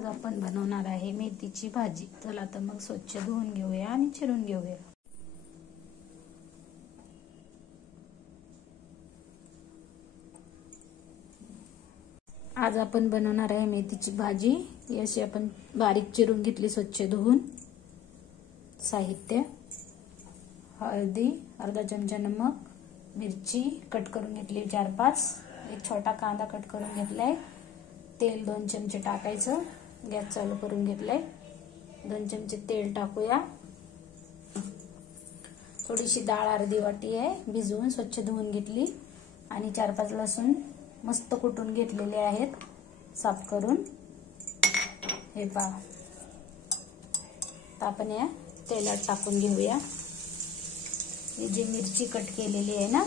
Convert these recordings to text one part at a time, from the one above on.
आज आपण बनवणार आहे मेथीची भाजी। चला तर मग स्वच्छ धुवून घेऊया आणि चिरून घेऊया। आज आपण बनवणार आहे मेथीची भाजी। याची आपण बारीक चिरून घेतली स्वच्छ धुवून। साहित्य: हळदी अर्धा चमचा, नमक, मिरची कट करून घेतली 4-5, एक छोटा कांदा कट करून घेतलाय, तेल 2 चमचे टाकायचं, गॅस चालू करून घेतलाय, 2 चमचे तेल टाकूया। थोडीशी डाळ अर्धी वाटी आहे, भिजवून स्वच्छ धुवून घेतली, आणि 4-5 लसूण मस्त कुटून घेतलेले आहेत साफ करून। हे पहा, आपण या तेलात टाकून घेऊया। ही जी मिरची कट केलेली आहे ना,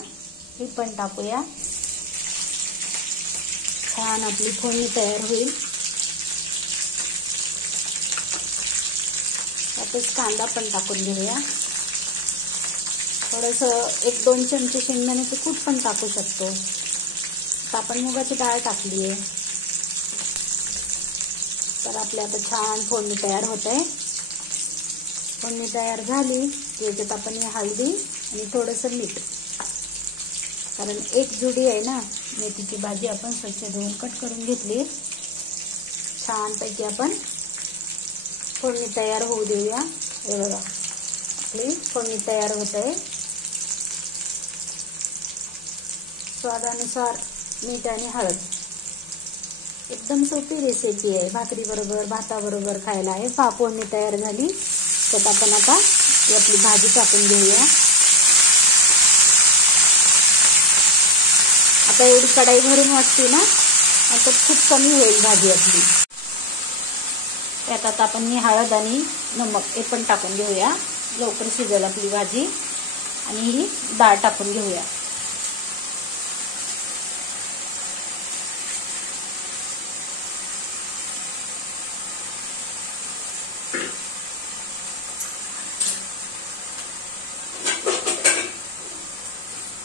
ही पण टाकूया। छान आपली फोडणी तयार होईल। त्यातच कांदा पण टाकून घेऊया। थोडंसं 1-2 चमचे शेंगदाण्याचे कूट पण टाकू शकतो। आपण मुगाची डाळ टाकली आहे, तर आपली आता छान फोडणी तयार होत आहे। फोडणी तयार झाली की याच्यात आपण हळदी आणि थोडंसं मीठ, कारण एक जुडी आहे ना मेथीची भाजी, आपण स्वच्छ धुवून कट करून घेतली। छान पैकी आपण फोडणी तयार होऊ देऊया। हे बघा, आपली फोडणी तयार होत आहे। स्वादानुसार मीठ आणि हळद। एकदम सोपी रेसिपी आहे, भाकरी बरोबर भाताबरोबर खायला आहे। फोडणी तयार झाली, तर आपण आता आपली भाजी टाकून घेऊया। आता एवढी कढाई भरून वाटते ना, आता खूप कमी होईल भाजी आपली। त्यात आता आपण हळद आणि नमक हे पण टाकून घेऊया, लवकर शिजेल आपली भाजी। आणि ही डाळ टाकून घेऊया।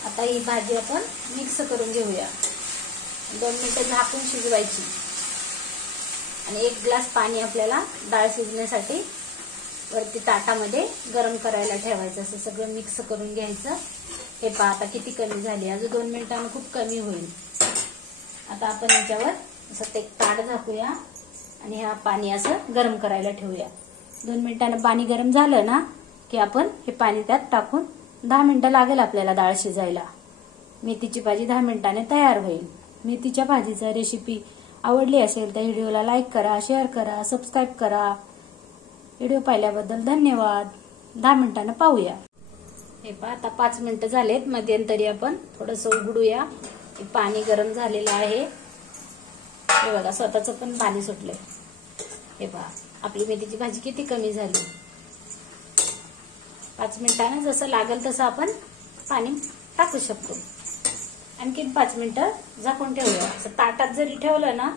आता ही भाजी आपण मिक्स करून घेऊया। 2 मिनिटं झाकून शिजवायची, आणि 1 ग्लास पाणी आपल्याला डाळ शिजण्यासाठी वरती ताटामध्ये गरम करायला ठेवायचं। असं सगळं मिक्स करून घ्यायचं। हे पहा आता किती कमी झाली, अजून 2 मिनिटांनी खूप कमी होईल। आता आपण याच्यावर असं एक ताट झाकूया, आणि हा पाणी असं गरम करायला ठेवूया। 2 मिनिटांनी पाणी गरम झालं ना की आपण हे पाणी त्यात टाकून 10 मिनिटं लागेल आपल्याला डाळ शिजायला। मेथीची भाजी 10 मिनिटांनी तयार होईल। मेथीच्या भाजीचा रेसिपी आवडली असेल तर व्हिडिओला लाईक करा, शेअर करा, सबस्क्राईब करा। व्हिडिओ पाहिल्याबद्दल धन्यवाद। 10 मिनिटांनी पाहूया। हे पहा, आता 5 मिनिटं झालेत। मध्यंतरी आपण थोडंसं उघडूया। पाणी गरम झालेलं आहे। हे बघा, स्वतःच पण पाणी सुटलंय। हे पहा, आपली मेथीची भाजी किती कमी झाली। 5 मिनिटांनी जसं लागेल तसं आपण पाणी टाकू शकतो। आणखीन 5 मिनिटं झाकून ठेवूया। असं ताटात जरी ठेवलं ना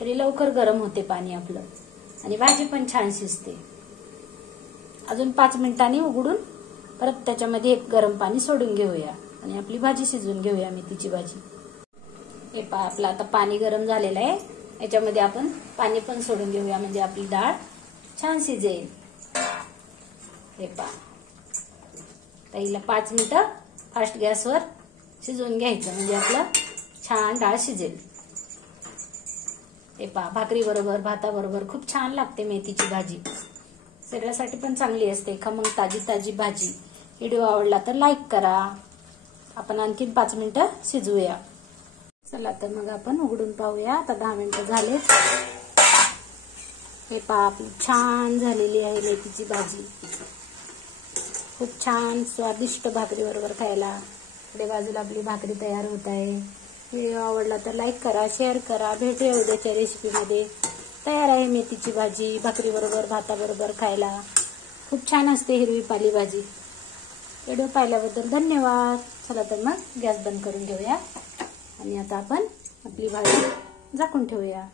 तरी लवकर गरम होते पाणी आपलं, आणि भाजी पण छान शिजते। अजून 5 मिनिटांनी उघडून परत त्याच्यामध्ये एक गरम पाणी सोडून घेऊया, आणि आपली भाजी शिजवून घेऊया, मेथीची भाजी। हे पहा, आपलं आता पाणी गरम झालेलं आहे। याच्यामध्ये आपण पाणी पण सोडून घेऊया, म्हणजे आपली डाळ छान शिजेल। हे पहा, ताईला 5 मिनिटं फास्ट गॅसवर शिजवून घ्यायचं, म्हणजे आपलं छान डाळ शिजेल। हे पहा, भाकरी बरोबर भाताबरोबर खूप छान लागते मेथीची भाजी। शरीरासाठी पण चांगली असते, खमंग ताजी ताजी भाजी। व्हिडिओ आवडला तर लाईक करा। आपण आणखीन 5 मिनिटं शिजवूया। चला तर मग आपण उघडून पाहूया। आता 10 मिनिटं झालेत। हे पहा, आपली छान झालेली आहे मेथीची भाजी। खूप छान स्वादिष्ट भाकरी बरोबर खायला। पुढे बाजूला आपली भाकरी तयार होत आहे। व्हिडिओ आवडला तर लाईक करा, शेअर करा। भेटूया उद्याच्या रेसिपीमध्ये। तयार आहे मेथीची भाजी, भाकरी बरोबर भाताबरोबर खायला खूप छान असते हिरवी पालेभाजी। व्हिडिओ पाहिल्याबद्दल धन्यवाद। चला तर मग गॅस बंद करून घेऊया, आणि आता आपण आपली भाजी झाकून ठेवूया।